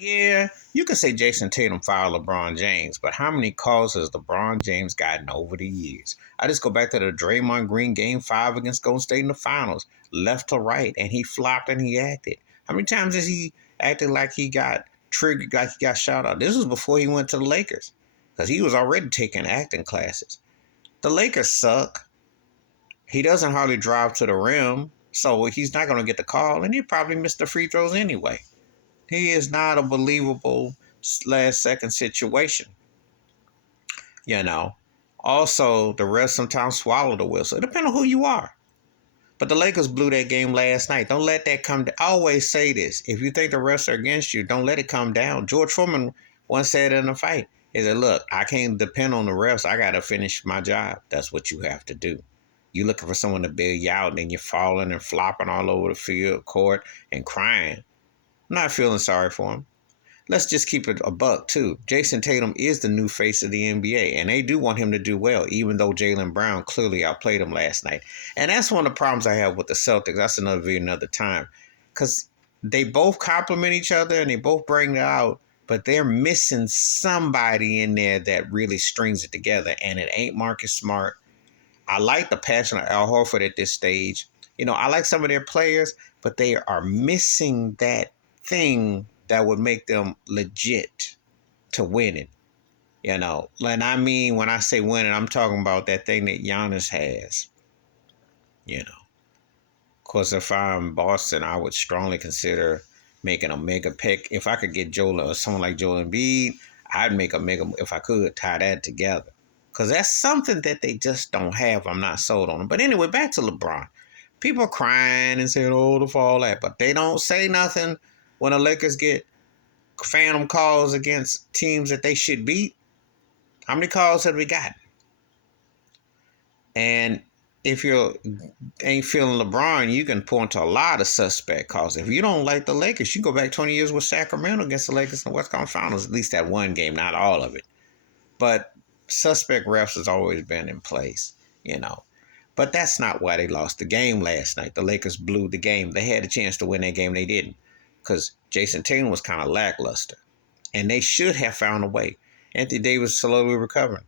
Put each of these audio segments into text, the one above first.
Yeah, you could say Jason Tatum fouled LeBron James, but how many calls has LeBron James gotten over the years? I just go back to the Draymond Green game 5 against Golden State in the finals, left to right, and he flopped and he acted. How many times has he acted like he got triggered, like he got shot out? This was before he went to the Lakers, because he was already taking acting classes. The Lakers suck. He doesn't hardly drive to the rim, so he's not going to get the call, and he probably missed the free throws anyway. He is not a believable last second situation, you know. Also, the refs sometimes swallow the whistle. It depends on who you are. But the Lakers blew that game last night. Don't let that come down. I always say this. If you think the refs are against you, don't let it come down. George Foreman once said in a fight, he said, look, I can't depend on the refs. I got to finish my job. That's what you have to do. You're looking for someone to bail you out, and then you're falling and flopping all over the field, court, and crying. I'm not feeling sorry for him. Let's just keep it a buck, too. Jason Tatum is the new face of the NBA, and they do want him to do well, even though Jaylen Brown clearly outplayed him last night. And that's one of the problems I have with the Celtics. That's another video another time. Because they both complement each other and they both bring it out, but they're missing somebody in there that really strings it together, and it ain't Marcus Smart. I like the passion of Al Horford at this stage. You know, I like some of their players, but they are missing that thing that would make them legit to winning. You know, and I mean, when I say winning, I'm talking about that thing that Giannis has. You know, of course, if I'm Boston, I would strongly consider making a mega pick. If I could get Joel or someone like Joel Embiid, I'd make a mega, if I could, tie that together. Because that's something that they just don't have. I'm not sold on them. But anyway, back to LeBron. People are crying and saying, oh, the fall that. But they don't say nothing when the Lakers get phantom calls against teams that they should beat. How many calls have we gotten? And if you ain't feeling LeBron, you can point to a lot of suspect calls. If you don't like the Lakers, you go back 20 years with Sacramento against the Lakers in the West Conference Finals, at least that one game, not all of it. But suspect refs has always been in place, you know. But that's not why they lost the game last night. The Lakers blew the game. They had a chance to win that game. They didn't, because Jason Tatum was kind of lackluster. And they should have found a way. Anthony Davis slowly recovering.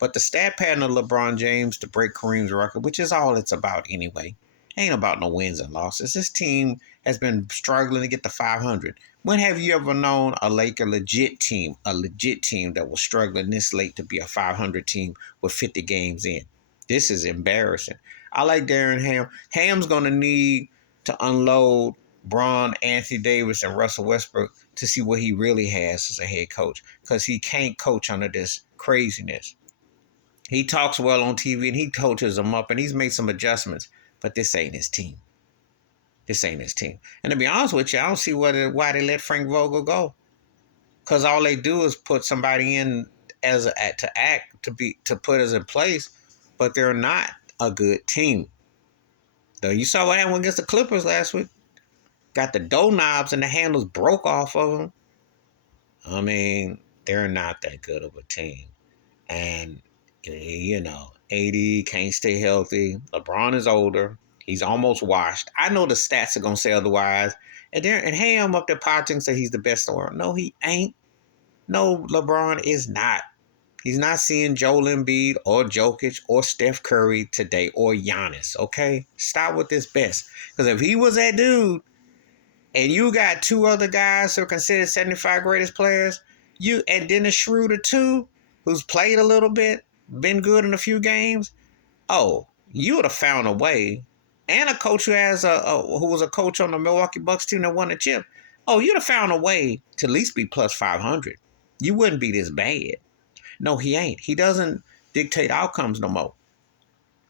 But the stat pattern of LeBron James to break Kareem's record, which is all it's about anyway, ain't about no wins and losses. This team has been struggling to get to 500. When have you ever known a legit team that was struggling this late to be a 500 team with 50 games in? This is embarrassing. I like Darren Ham. Ham's going to need to unload Braun, Anthony Davis, and Russell Westbrook to see what he really has as a head coach, because he can't coach under this craziness. He talks well on TV and he coaches them up and he's made some adjustments, but this ain't his team. This ain't his team. And to be honest with you, I don't see why they let Frank Vogel go, because all they do is put somebody in to put us in place, but they're not a good team. Though you saw what happened against the Clippers last week. Got the doorknobs and the handles broke off of them. I mean, they're not that good of a team. And, you know, AD can't stay healthy. LeBron is older. He's almost washed. I know the stats are going to say otherwise. And Ham up there potting say he's the best in the world. No, he ain't. No, LeBron is not. He's not seeing Joel Embiid or Jokic or Steph Curry today or Giannis, okay? Stop with this best. Because if he was that dude, and you got two other guys who are considered 75 greatest players, and Dennis Schroeder too, who's played a little bit, been good in a few games, oh, you would have found a way. And a coach who was a coach on the Milwaukee Bucks team that won a chip. Oh, you'd have found a way to at least be plus 500. You wouldn't be this bad. No, he ain't. He doesn't dictate outcomes no more.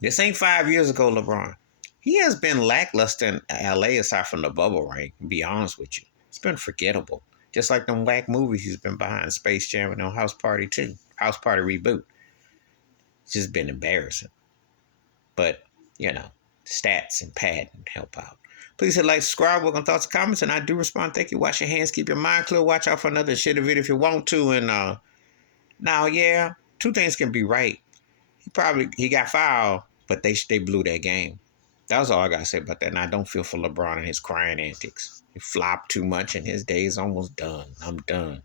This ain't 5 years ago, LeBron. He has been lackluster in LA aside from the bubble ring, to be honest with you. It's been forgettable. Just like them whack movies he's been behind, Space Jam and House Party 2, House Party Reboot. It's just been embarrassing. But, you know, stats and padding help out. Please hit like, subscribe, welcome thoughts and comments, and I do respond. Thank you. Wash your hands, keep your mind clear. Watch out for another shitty video if you want to. And now, yeah, two things can be right. He got fouled, but they blew that game. That's all I gotta say about that. And I don't feel for LeBron and his crying antics. He flopped too much and his day is almost done. I'm done.